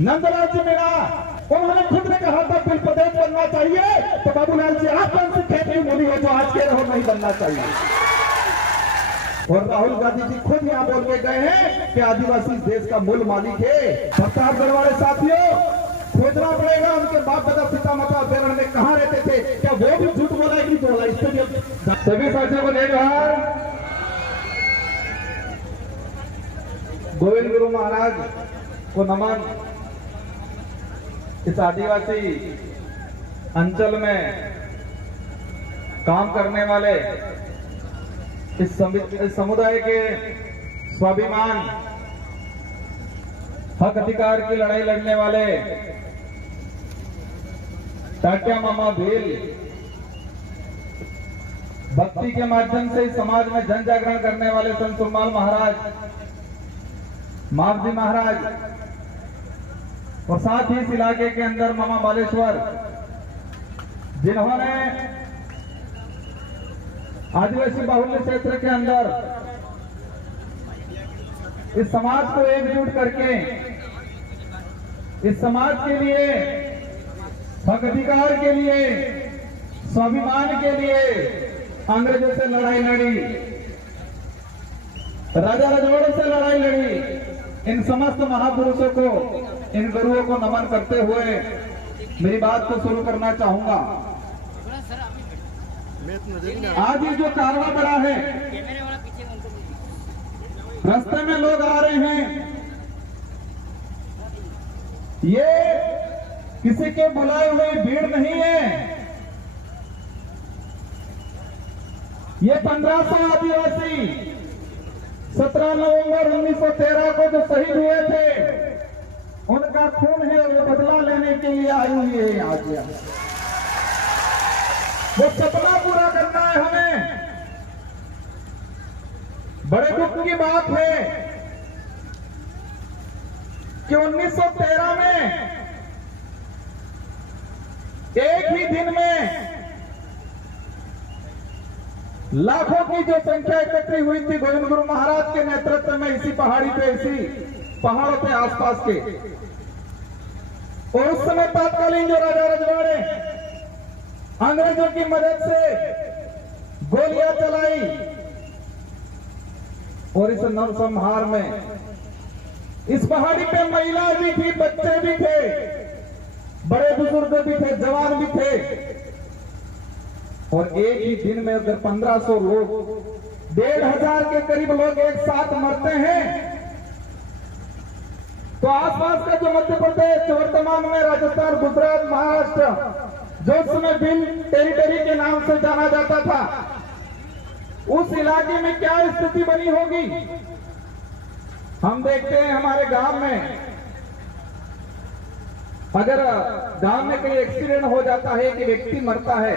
नंदलाल जी मीणा, उन्होंने खुद ने कहा था बिल प्रदेश बनना चाहिए, तो बाबूलाल जी आप कौन सी खेती मोदी हो जो आज के रहो नहीं बनना चाहिए। और राहुल गांधी जी खुद यहाँ बोल के गए हैं कि आदिवासी देश का मूल मालिक है। प्रतापगढ़ वाले साथियों, खोजना पड़ेगा उनके बाप दादा पिता माता बेरण में कहाँ रहते थे, क्या वो भी झूठ बोला है कि नहीं बोला। इसके सभी साथियों को जय जोहार। गोविंद गुरु महाराज को नमन। इस आदिवासी अंचल में काम करने वाले इस समुदाय के स्वाभिमान हक अधिकार की लड़ाई लड़ने वाले टाटिया मामा भील भक्ति के माध्यम से समाज में जन जागरण करने वाले संत सुरमाल महाराज, मावजी महाराज और साथ ही इस इलाके के अंदर मामा बालेश्वर, जिन्होंने आदिवासी बाहुल्य क्षेत्र के अंदर इस समाज को एकजुट करके इस समाज के लिए, हक अधिकार के लिए, स्वाभिमान के लिए अंग्रेजों से लड़ाई लड़ी, राजा रजवाड़ों से लड़ाई लड़ी। इन समस्त महापुरुषों को, इन गुरुओं को नमन करते हुए मेरी बात को शुरू करना चाहूंगा। आज ये जो कारवा पड़ा है, रास्ते में लोग आ रहे हैं, ये किसी के बुलाए हुए भीड़ नहीं है। ये 1500 आदिवासी 17 नवंबर 1913 को जो शहीद हुए थे, उनका खून है, वो बदला लेने के लिए आई हुई है। आज वो सपना पूरा करना है हमें। बड़े दुख की बात है कि 1913 में एक ही दिन में लाखों की जो संख्या इकट्ठी हुई थी गोविंद गुरु महाराज के नेतृत्व में, इसी पहाड़ी पे, इसी पहाड़ों पे आसपास के। और उस समय तत्कालीन जो राजा रजवाड़े अंग्रेजों की मदद से गोलियां चलाई और इस नरसंहार में इस पहाड़ी पे महिला भी थी, बच्चे भी थे, बड़े बुजुर्ग भी थे, जवान भी थे। और एक ही दिन में अगर 1500 लोग, 1500 के करीब लोग एक साथ मरते हैं, तो आसपास का जो मध्य प्रदेश, वर्तमान में राजस्थान, गुजरात, महाराष्ट्र, जो उस समय भील टेरिटरी के नाम से जाना जाता था, उस इलाके में क्या स्थिति बनी होगी। हम देखते हैं हमारे गांव में, अगर गांव में कोई एक्सीडेंट हो जाता है, कि व्यक्ति मरता है,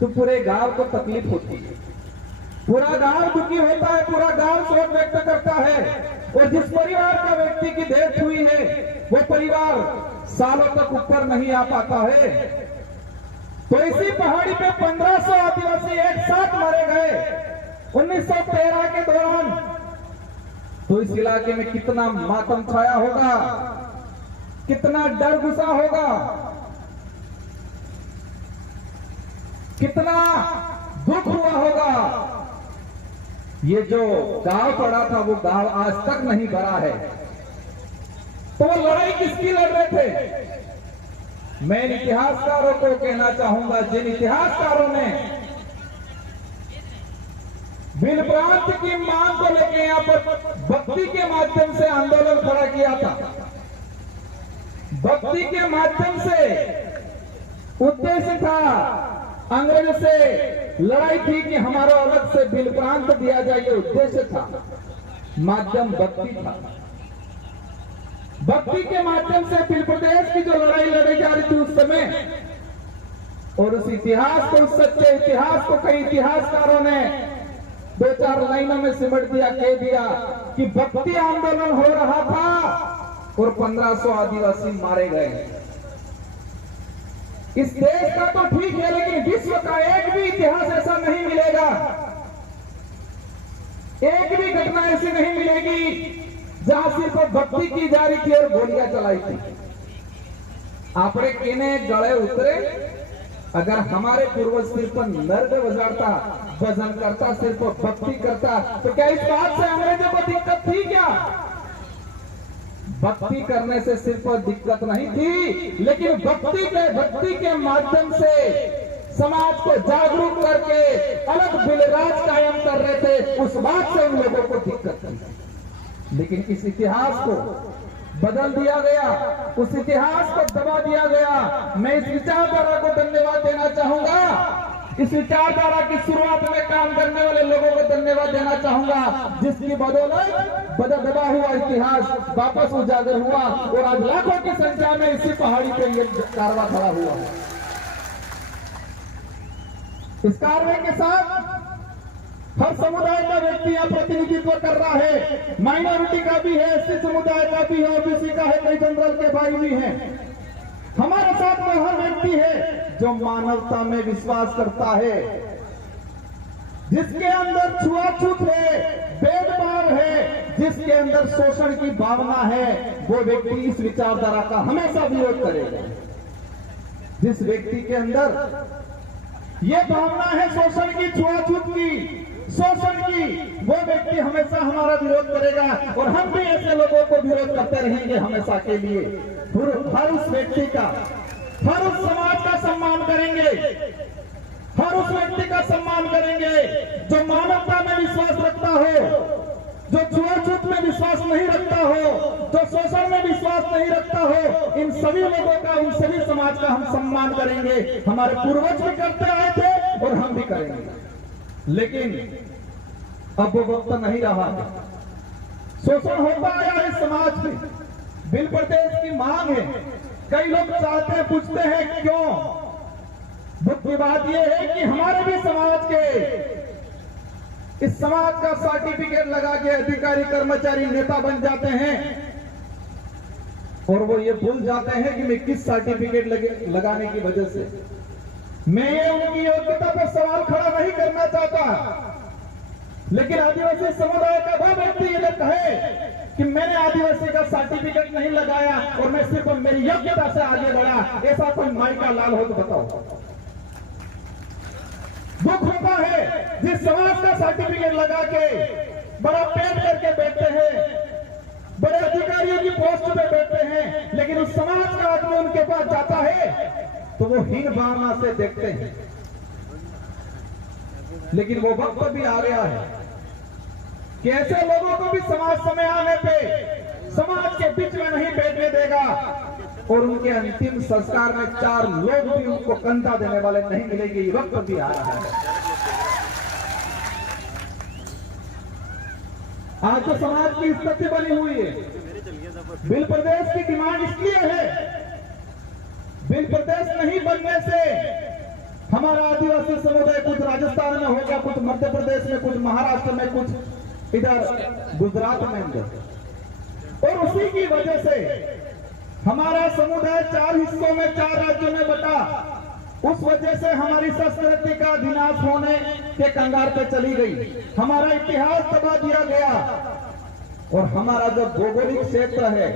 तो पूरे गांव को तकलीफ होती है, पूरा गांव दुखी होता है, पूरा गांव शोक व्यक्त करता है। और जिस परिवार का व्यक्ति की डेथ हुई है, वो परिवार सालों तक ऊपर नहीं आ पाता है। तो इसी पहाड़ी पे 1500 आदिवासी एक साथ मारे गए 1913 के दौरान। तो इस इलाके में कितना मातम छाया होगा, कितना डर घुसा होगा, कितना दुख हुआ होगा। ये जो गांव पड़ा था, वो गांव आज तक नहीं भरा है। तो वो लड़ाई किसकी लड़ रहे थे? मैं इतिहासकारों को कहना चाहूंगा, जिन इतिहासकारों ने भील प्रांत की मांग को लेकर यहां पर भक्ति के माध्यम से आंदोलन खड़ा किया था। भक्ति के माध्यम से उद्देश्य था, अंग्रेजों से लड़ाई थी कि हमारा अलग से भील प्रांत दिया जाए, ये उद्देश्य था। माध्यम भक्ति था। भक्ति के माध्यम से भील प्रदेश की जो लड़ाई लड़ी जा रही थी उस समय, और उस इतिहास को, उस सच्चे इतिहास को कई इतिहासकारों ने 2-4 लाइनों में सिमट दिया, कह दिया कि भक्ति आंदोलन हो रहा था और 1500 आदिवासी मारे गए। इस देश का तो ठीक है, लेकिन विश्व का एक भी इतिहास ऐसा नहीं मिलेगा, एक भी घटना ऐसी नहीं मिलेगी जहां सिर्फ भक्ति की जा रही थी और गोलियां चलाई थी। आपने केने गले उतरे, अगर हमारे पूर्वज सिर्फ नर्द बजाता, भजन करता, सिर्फ भक्ति करता, तो क्या इस बात से अंग्रेजों को दिक्कत थी क्या? भक्ति करने से सिर्फ दिक्कत नहीं थी, लेकिन भक्ति के माध्यम से समाज को जागरूक करके अलग बिलराज कायम कर रहे थे, उस बात से उन लोगों को दिक्कत थी। लेकिन इस इतिहास को बदल दिया गया, उस इतिहास को दबा दिया गया। मैं इस विचारधारा को धन्यवाद देना चाहूंगा, इस विचारधारा की शुरुआत में काम करने वाले लोगों को धन्यवाद देना चाहूंगा, जिसकी बदौलत दबा हुआ इतिहास वापस उजागर हुआ और आज लाखों की संख्या में इसी पहाड़ी पे ये कारवां खड़ा हुआ है। इस कारवां के साथ हर समुदाय का व्यक्ति यहाँ प्रतिनिधित्व कर रहा है, माइनॉरिटी का भी है, एससी समुदाय का भी है, ओबीसी का है, कई जनरल के भाई भी हैं। हमारे साथ में हर व्यक्ति है जो मानवता में विश्वास करता है, जिसके अंदर छुआछूत है, भेदभाव है, जिसके अंदर शोषण की भावना है, वो व्यक्ति इस विचारधारा का हमेशा विरोध करेगा। जिस व्यक्ति के अंदर ये भावना है शोषण की, छुआछूत की, शोषण की, वो व्यक्ति हमेशा हमारा विरोध करेगा और हम भी ऐसे लोगों को विरोध करते रहेंगे हमेशा के लिए। हर उस व्यक्ति का, हर उस समाज का सम्मान करेंगे, हर उस व्यक्ति का सम्मान करेंगे जो मानवता में विश्वास रखता हो, जो छुआछूत में विश्वास नहीं रखता हो, जो शोषण में विश्वास नहीं रखता हो। इन सभी लोगों का, उन सभी समाज का हम सम्मान करेंगे। हमारे पूर्वज भी करते आए थे और हम भी करेंगे। लेकिन अब वो वक्त नहीं रहा है, शोषण होता आया है समाज में, बिल प्रदेश की मांग है। कई लोग चाहते हैं, पूछते हैं क्यों? दुख की बात यह है कि हमारे भी समाज के, इस समाज का सर्टिफिकेट लगा के अधिकारी, कर्मचारी, नेता बन जाते हैं और वो ये भूल जाते हैं कि मैं किस सर्टिफिकेट लगाने की वजह से। मैं उनकी योग्यता पर सवाल खड़ा नहीं करना चाहता, लेकिन आदिवासी समुदाय का वह व्यक्ति यदि कहे कि मैंने आदिवासी का सर्टिफिकेट नहीं लगाया और मैं सिर्फ मेरी योग्यता से आगे बढ़ा, ऐसा कोई माई का लाल हो तो बताओ। दुख होता है जिस समाज का सर्टिफिकेट लगा के बड़ा पेट करके बैठते हैं, बड़े अधिकारियों की पोस्ट पे बैठते हैं, लेकिन उस समाज का आदमी उनके पास जाता है तो वो हीन भावना से देखते हैं। लेकिन वो वक्त भी आ गया है कि ऐसे लोगों को भी समाज समय आने पे समाज के बीच में नहीं बैठने देगा और उनके अंतिम संस्कार में 4 लोग भी उनको कंधा देने वाले नहीं मिलेंगे। ये वक्त भी आ रहा है। आज जो समाज की स्थिति बनी हुई है, बिल प्रदेश की डिमांड इसलिए है, बिल प्रदेश नहीं बनने से हमारा आदिवासी समुदाय कुछ राजस्थान में होगा, कुछ मध्य प्रदेश में, कुछ महाराष्ट्र में, कुछ इधर गुजरात में, और उसी की वजह से हमारा समुदाय 4 हिस्सों में, 4 राज्यों में बटा। उस वजह से हमारी संस्कृति का विनाश होने के कंगार पे चली गई, हमारा इतिहास दबा दिया गया और हमारा जो भौगोलिक क्षेत्र है,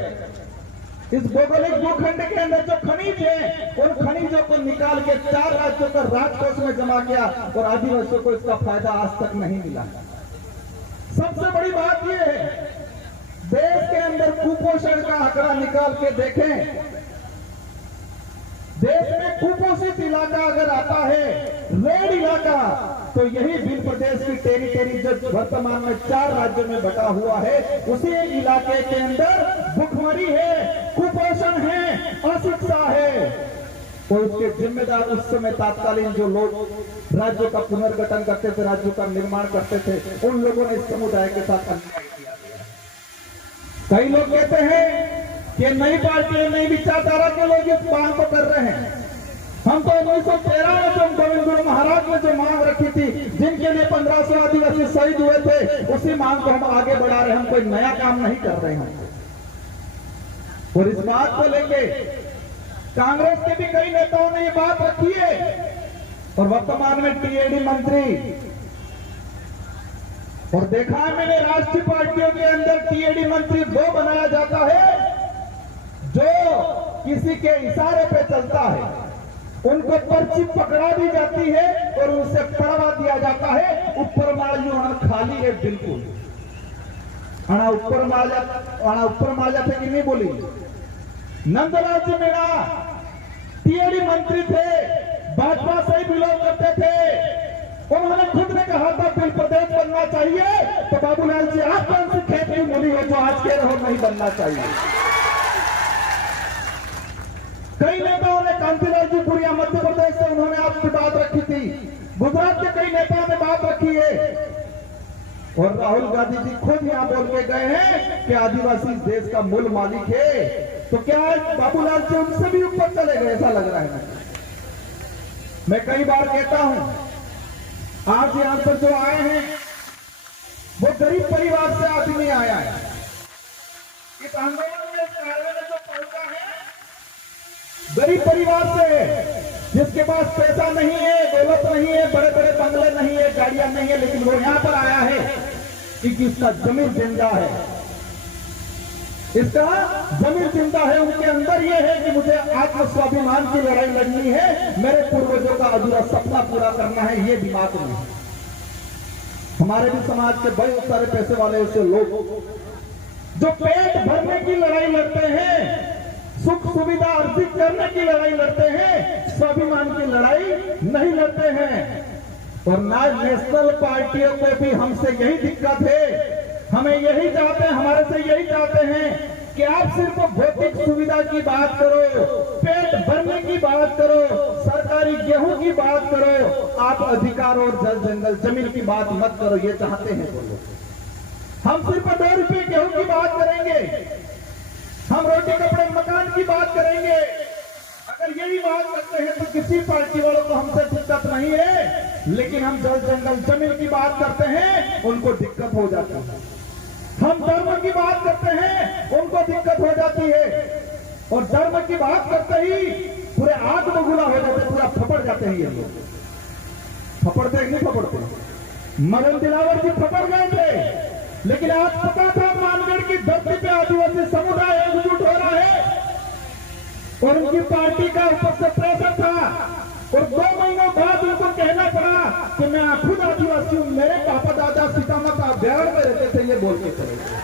इस भौगोलिक भूखंड के अंदर जो खनिज है, उन खनिजों को निकाल के 4 राज्यों का राजकोष में जमा किया और आदिवासियों को इसका फायदा आज तक नहीं मिला। सबसे बड़ी बात यह है, देश के अंदर कुपोषण का आंकड़ा निकाल के देखें, देश में कुपोषित इलाका अगर आता है, रेड इलाका, तो यही बिल प्रदेश की टेरिटरी जो वर्तमान में 4 राज्यों में बटा हुआ है, उसी इलाके के अंदर भुखमरी है, कुपोषण है, अशिक्षा है। और उसके जिम्मेदार उस समय तत्कालीन जो लोग राज्य का पुनर्गठन करते थे, राज्यों का निर्माण करते थे, उन लोगों ने इस समुदाय के साथ अन्याय किया। कई लोग कहते हैं कि नई पार्टी, नई विचारधारा के लोग इस मांग को कर रहे हैं। हम तो 1913 में जो गोविंद गुरु महाराज ने जो मांग रखी थी, जिनके लिए 1500 आदिवासी शहीद हुए थे, उसी मांग को हम आगे बढ़ा रहे हैं। हम कोई नया काम नहीं कर रहे हैं। और इस बात को लेके कांग्रेस के भी कई नेताओं ने ये बात रखी है, और वर्तमान में टीएडी मंत्री और देखा है मैंने राष्ट्रीय पार्टियों के अंदर टीएडी मंत्री वो बनाया जाता है जो किसी के इशारे पे चलता है, उनको पर्ची पकड़ा दी जाती है और उनसे पढ़वा दिया जाता है। ऊपर माल खाली है बिल्कुल, ऊपर माल थे कि नहीं बोली। नंदलाल जी मीणा टीएडी मंत्री थे, भाजपा से ही बिलोंग करते थे। उन्होंने खुद ने कहा था बिल प्रदेश बनना चाहिए, तो बाबूलाल जी आप कौन सी खेत की मूली हो जो आज कह रहे हो नहीं बनना चाहिए। कई नेताओं ने, कांतिलाल जी पुरिया मध्य प्रदेश से, उन्होंने आपकी बात रखी थी। गुजरात के कई नेताओं ने बात रखी है और राहुल गांधी जी खुद यहां बोल के गए हैं कि आदिवासी देश का मूल मालिक है। तो क्या बाबूलाल जी उनसे भी ऊपर चले गए? ऐसा लग रहा है। मैं कई बार कहता हूं आज यहां पर जो आए हैं वो गरीब परिवार से आदमी आया है। इस आंदोलन में जो पहुंचा है गरीब परिवार से, जिसके पास पैसा नहीं है, दौलत नहीं है, बड़े बड़े बंगले नहीं है, गाड़ियां नहीं है, लेकिन वो यहां पर आया है क्योंकि उसका जमीन जिंदा है। इसका जमीन जिंदा है, उनके अंदर ये है कि मुझे आत्म स्वाभिमान की लड़ाई लड़नी है, मेरे पूर्वजों का अधूरा सपना पूरा करना है, ये दिमाग में। हमारे भी समाज के बहुत सारे पैसे वाले ऐसे लोग जो पेट भरने की लड़ाई लड़ते हैं, सुख सुविधा अर्जित करने की लड़ाई लड़ते हैं, स्वाभिमान की लड़ाई नहीं लड़ते हैं। और ना नेशनल पार्टियों को भी हमसे यही दिक्कत है, हमें यही चाहते हैं, हमारे से यही चाहते हैं कि आप सिर्फ भौतिक सुविधा की बात करो, पेट भरने की बात करो, सरकारी गेहूं की बात करो, आप अधिकार और जल जंगल जमीन की बात मत करो। ये चाहते हैं वो लोग। हम सिर्फ 2 रुपये गेहूं की बात करेंगे, हम रोटी कपड़े मकान की बात करेंगे। अगर यही बात करते हैं तो किसी पार्टी वालों को हमसे दिक्कत नहीं है, लेकिन हम जल जंगल जमीन की बात करते हैं उनको दिक्कत हो जाती है। हम धर्म की बात करते हैं उनको दिक्कत हो जाती है, और धर्म की बात करते ही पूरे आग बगुला हो जाते, पूरा फपड़ जाते हैं। ये लोग फपड़ते नहीं फपड़ते। मदन दिलावर जी फपड़ गए थे, लेकिन आज पता था मानगढ़ की धरती पे आदिवासी समुदाय एकजुट हो रहा है और उनकी पार्टी का ऊपर से प्रेशर था। और 2 महीनों बाद उनको कहना पड़ा कि मैं खुद आदिवासी हूं, मेरे पापा दादा सीतामाता अभ्यारण्य में रहते थे, ये बोल के चले गए।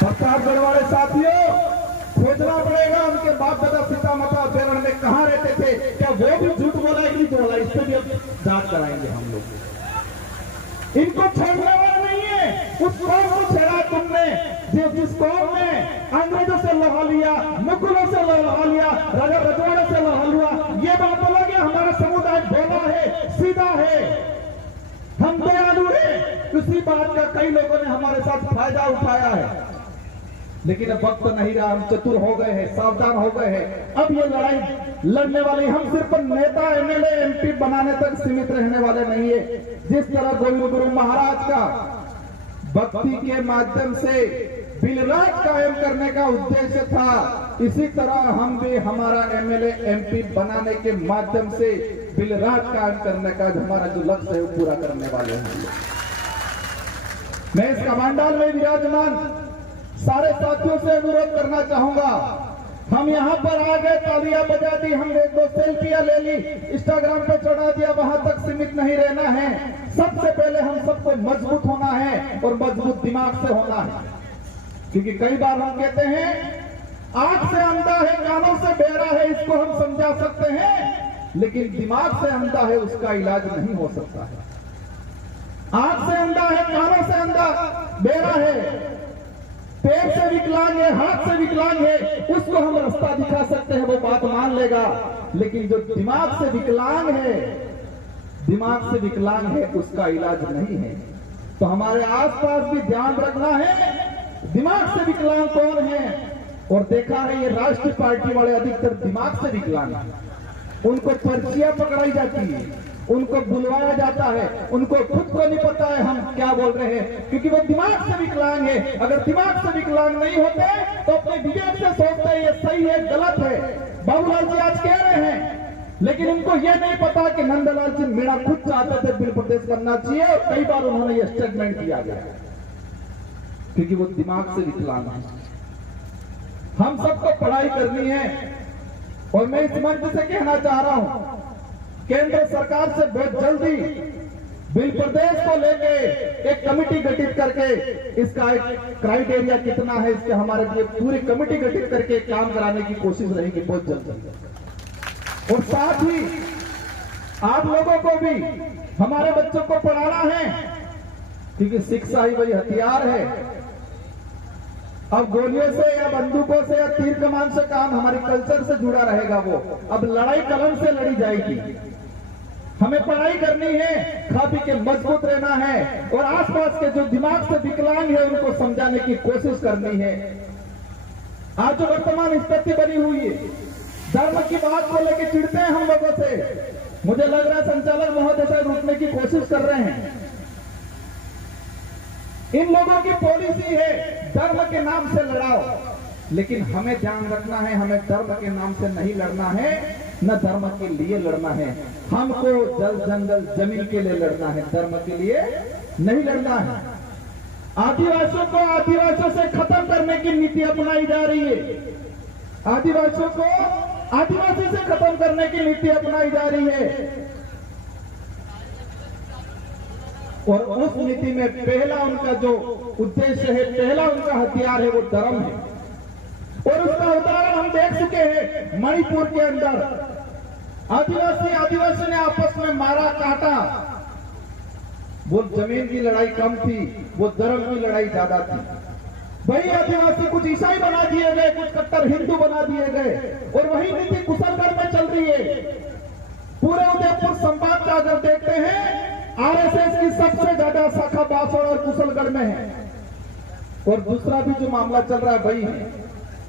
प्रतापगढ़ वाले साथियों, खोजना पड़ेगा उनके बाप दादा सीतामाता अभ्यारण्य में कहां रहते थे, क्या वो भी झूठ बोला कि नहीं बोला, इस पर भी जांच कराएंगे हम लोग। इनको छोड़ने वाला नहीं है। उस कौम को छेड़ा तुमने जिस कौम ने अंग्रेजों से लोहा लिया, मुगलों से लोहा लिया, राजा रजवाड़े से लोहा लिया। ये बात बोलोगे हमारा समुदाय भोला है, सीधा है, हम दयालु हैं। उसी बात का कई लोगों ने हमारे साथ फायदा उठाया है, लेकिन अब वक्त नहीं रहा, हम चतुर हो गए हैं, सावधान हो गए हैं। अब ये लड़ाई लड़ने वाली हम सिर्फ नेता एमएलए एमपी बनाने तक सीमित रहने वाले नहीं है। जिस तरह गोविंद गुरु महाराज का भक्ति के माध्यम से बिलराज कायम करने का उद्देश्य था, इसी तरह हम भी हमारा एमएलए एमपी बनाने के माध्यम से बिलराज कायम करने का हमारा जो लक्ष्य है वो पूरा करने वाले हैं। मैं इस कमांडाल में विराजमान सारे साथियों से अनुरोध करना चाहूंगा, हम यहाँ पर आ गए, तालियां बजा दी, हमने 2 सेल्फियां ले ली, इंस्टाग्राम पे चढ़ा दिया, वहां तक सीमित नहीं रहना है। सबसे पहले हम सबको मजबूत होना है और मजबूत दिमाग से होना है। क्योंकि कई बार हम कहते हैं आंख से अंधा है, कानों से बहरा है, इसको हम समझा सकते हैं, लेकिन दिमाग से अंधा है, उसका इलाज नहीं हो सकता है। आंख से अंधा है, कानों से अंधा बहरा है, पैर से विकलांग है, हाथ से विकलांग है, उसको हम रास्ता दिखा सकते हैं, वो बात मान लेगा। लेकिन जो दिमाग से विकलांग है उसका इलाज नहीं है। तो हमारे आसपास भी ध्यान रखना है, दिमाग से विकलांग कौन है। और देखा है ये राष्ट्रीय पार्टी वाले अधिकतर दिमाग से विकलांग हैं, उनको पर्चियां पकड़ाई जाती है, उनको बुलवाया जाता है, उनको खुद को नहीं पता है हम क्या बोल रहे हैं, क्योंकि वो दिमाग से विकलांग है। अगर दिमाग से विकलांग नहीं होते तो अपने विवेक से सोचते हैं ये सही है गलत है। बाबूलाल जी आज कह रहे हैं, लेकिन उनको यह नहीं पता कि नंदलाल सिंह मीणा खुद चाहते थे बिल प्रदेश करना चाहिए और कई बार उन्होंने यह स्टेटमेंट दिया गया, क्योंकि वो दिमाग से विकलांग है। हम सबको पढ़ाई करनी है और मैं इस मंच से कहना चाह रहा हूं, केंद्र सरकार से बहुत जल्दी बिल प्रदेश को लेके एक कमेटी गठित करके इसका एक क्राइटेरिया कितना है, इसके हमारे लिए पूरी कमेटी गठित करके काम कराने की कोशिश रहेगी बहुत जल्दी। और साथ ही आप लोगों को भी हमारे बच्चों को पढ़ाना है, क्योंकि शिक्षा ही वही हथियार है। अब गोलियों से या बंदूकों से या तीर कमान से काम हमारे कल्चर से जुड़ा रहेगा, वो अब लड़ाई कलम से लड़ी जाएगी। हमें पढ़ाई करनी है, खा पी के मजबूत रहना है और आसपास के जो दिमाग से विकलांग है उनको समझाने की कोशिश करनी है। आज जो वर्तमान स्थिति बनी हुई है, धर्म की बात को लेकर चिढ़ते हैं हम लोगों से। मुझे लग रहा है संचालक महोदय साहब रोकने की कोशिश कर रहे हैं। इन लोगों की पॉलिसी है धर्म के नाम से लड़ाओ, लेकिन हमें ध्यान रखना है, हमें धर्म के नाम से नहीं लड़ना है, न धर्म के लिए लड़ना है। हमको जल जंगल जमीन के लिए लड़ना है, धर्म के लिए नहीं लड़ना है। आदिवासियों को आदिवासियों से खत्म करने की नीति अपनाई जा रही है, आदिवासियों को आदिवासी से खत्म करने की नीति अपनाई जा रही है। और उस नीति में पहला उनका जो उद्देश्य है, पहला उनका हथियार है, वो धर्म है। और उसका उदाहरण हम देख चुके हैं मणिपुर के अंदर। आदिवासी ने आपस में मारा काटा, वो जमीन की लड़ाई कम थी, वो धर्म की लड़ाई ज्यादा थी। वही आदिवासी कुछ ईसाई बना दिए गए, कुछ कट्टर हिंदू बना दिए गए, और वही नीति कुशलगढ़ में चल रही है। पूरे उदयपुर संभाग का अगर देखते हैं, आरएसएस की सबसे ज्यादा शाखा बासड़ और कुशलगढ़ में है। और दूसरा भी जो मामला चल रहा है वही है।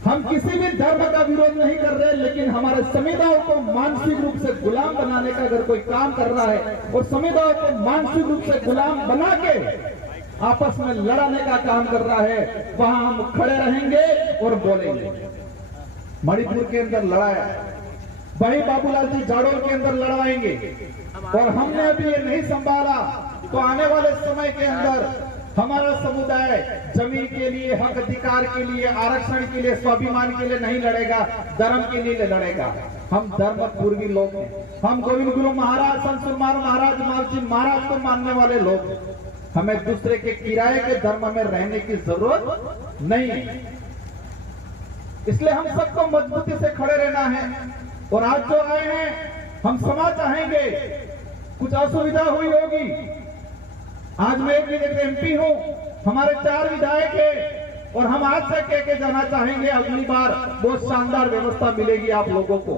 हम किसी भी धर्म का विरोध नहीं कर रहे, लेकिन हमारे समुदायों को मानसिक रूप से गुलाम बनाने का अगर कोई काम कर रहा है और समुदायों को मानसिक रूप से गुलाम बना के आपस में लड़ाने का काम कर रहा है, वहां हम खड़े रहेंगे और बोलेंगे। मणिपुर के अंदर लड़ाया, वही बाबूलाल जी जाडोल के अंदर लड़वाएंगे, और हमने अभी ये नहीं संभाला तो आने वाले समय के अंदर हमारा समुदाय जमीन के लिए, हक अधिकार के लिए, आरक्षण के लिए, स्वाभिमान के लिए नहीं लड़ेगा, धर्म के लिए लड़ेगा। हम धर्म पूर्वी लोग हैं, हम गोविंद गुरु महाराज, संत सुरमार महाराज, मालजी महाराज को मानने वाले लोग हैं। हमें दूसरे के किराए के धर्म में रहने की जरूरत नहीं है। इसलिए हम सबको मजबूती से खड़े रहना है। और आज जो आए हैं, हम क्षमा चाहेंगे, कुछ असुविधा हुई होगी। आज मैं एक एमपी हूं, हमारे 4 विधायक हैं, और हम आज से कह के जाना चाहेंगे, अगली बार बहुत शानदार व्यवस्था मिलेगी आप लोगों को।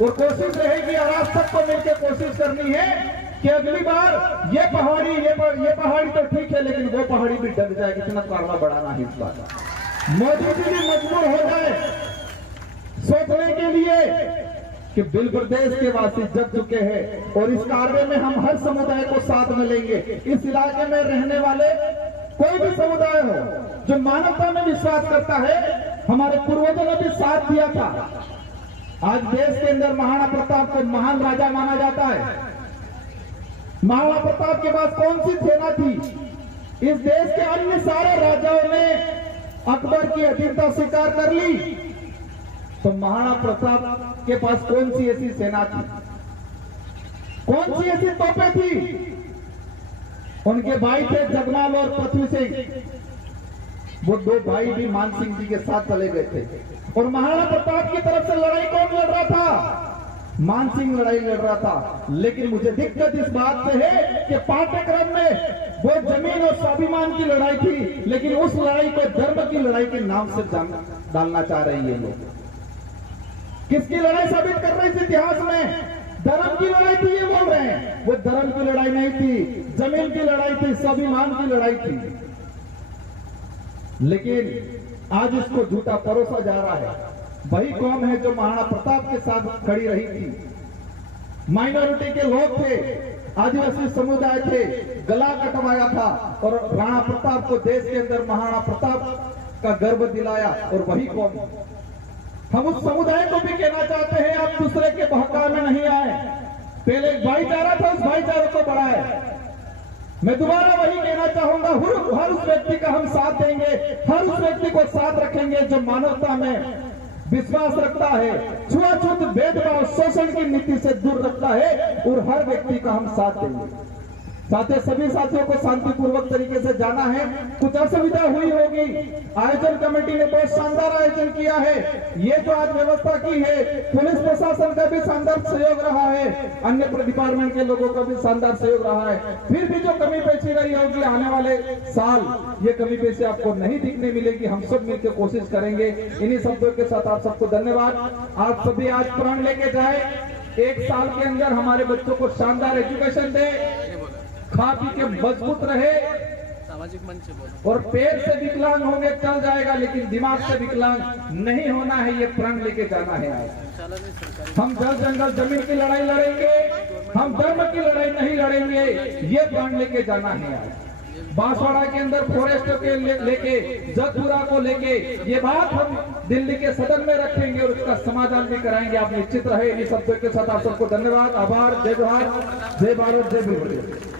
और कोशिश रहेगी, और आज सबको मिलकर कोशिश करनी है कि अगली बार ये पहाड़ी तो ठीक है, लेकिन वो पहाड़ी भी डग जाए, इतना कारवा बढ़ाना है इस बार। मोदी जी भी मजबूर हो जाए सोचने के लिए कि बिल प्रदेश के वासी जग चुके हैं, और इस कार्य में हम हर समुदाय को साथ में लेंगे। इस इलाके में रहने वाले कोई भी समुदाय हो जो मानवता में विश्वास करता है, हमारे पूर्वजों ने भी साथ दिया था। आज देश के अंदर महाराणा प्रताप को महान राजा माना जाता है। महाराणा प्रताप के पास कौन सी सेना थी? इस देश के अन्य सारे राजाओं ने अकबर की अधीनता स्वीकार कर ली, तो महाराणा प्रताप के पास कौन सी ऐसी सेना थी, कौन सी ऐसी तोपें थी? उनके भाई थे जगमाल और पृथ्वी सिंह, वो 2 भाई भी मान सिंह जी के साथ चले गए थे। और महाराणा प्रताप की तरफ से लड़ाई कौन लड़ रहा था? मान सिंह लड़ाई लड़ रहा था। लेकिन मुझे दिक्कत इस बात से है कि पाठ्यक्रम में वो जमीन और स्वाभिमान की लड़ाई थी, लेकिन उस लड़ाई को धर्म की लड़ाई के नाम से डालना चाह रही है लोग। किसकी लड़ाई साबित कर रही थी इतिहास में? धर्म की लड़ाई थी, ये बोल रहे हैं। वो धर्म की लड़ाई नहीं थी, जमीन की लड़ाई थी, स्वाभिमान की लड़ाई थी। लेकिन आज इसको झूठा परोसा जा रहा है। वही कौम है जो महाराणा प्रताप के साथ खड़ी रही थी। माइनॉरिटी के लोग थे, आदिवासी समुदाय थे, गला कटवाया था, और राणा प्रताप को देश के अंदर महाराणा प्रताप का गर्व दिलाया, और वही कौम। हम उस समुदाय को भी कहना चाहते हैं, आप दूसरे के बहकावे में नहीं आए, पहले एक भाईचारा था, उस भाईचारे को बढ़ाए। मैं दोबारा वही कहना चाहूंगा, हर उस व्यक्ति का हम साथ देंगे, हर उस व्यक्ति को साथ रखेंगे जो मानवता में विश्वास रखता है, छुआछूत, भेदभाव, शोषण की नीति से दूर रखता है, और हर व्यक्ति का हम साथ देंगे। साथ ही सभी साथियों को शांतिपूर्वक तरीके से जाना है। कुछ असुविधा हुई होगी, आयोजन कमेटी ने बहुत शानदार आयोजन किया है। ये जो आज व्यवस्था की है, पुलिस प्रशासन का भी शानदार सहयोग रहा है, अन्य डिपार्टमेंट के लोगों का भी शानदार सहयोग रहा है। फिर भी जो कमी पेशी रही होगी, आने वाले साल ये कमी पेशी आपको नहीं दिखने मिलेगी। हम सब मिलकर कोशिश करेंगे। इन्हीं शब्दों के साथ आप सबको धन्यवाद। आप सभी आज प्रण लेके जाए, एक साल के अंदर हमारे बच्चों को शानदार एजुकेशन दे, खा पी के मजबूत रहे, सामाजिक मंच से बोलो। और पैर से विकलांग होंगे चल जाएगा, लेकिन दिमाग से विकलांग नहीं होना है। ये प्रण लेके जाना है। आज हम जल जंगल जमीन की लड़ाई लड़ेंगे, हम धर्म की लड़ाई नहीं लड़ेंगे। ये प्रण लेके जाना है। आज बांसवाड़ा के अंदर फॉरेस्ट के लेके, जगपुरा को लेके ये बात हम दिल्ली के सदन में रखेंगे और उसका समाधान भी कराएंगे। आप निश्चित रहे। इन शब्दों के साथ आप सबको धन्यवाद, आभार, जय जोहार, जय भारत, जय भीम।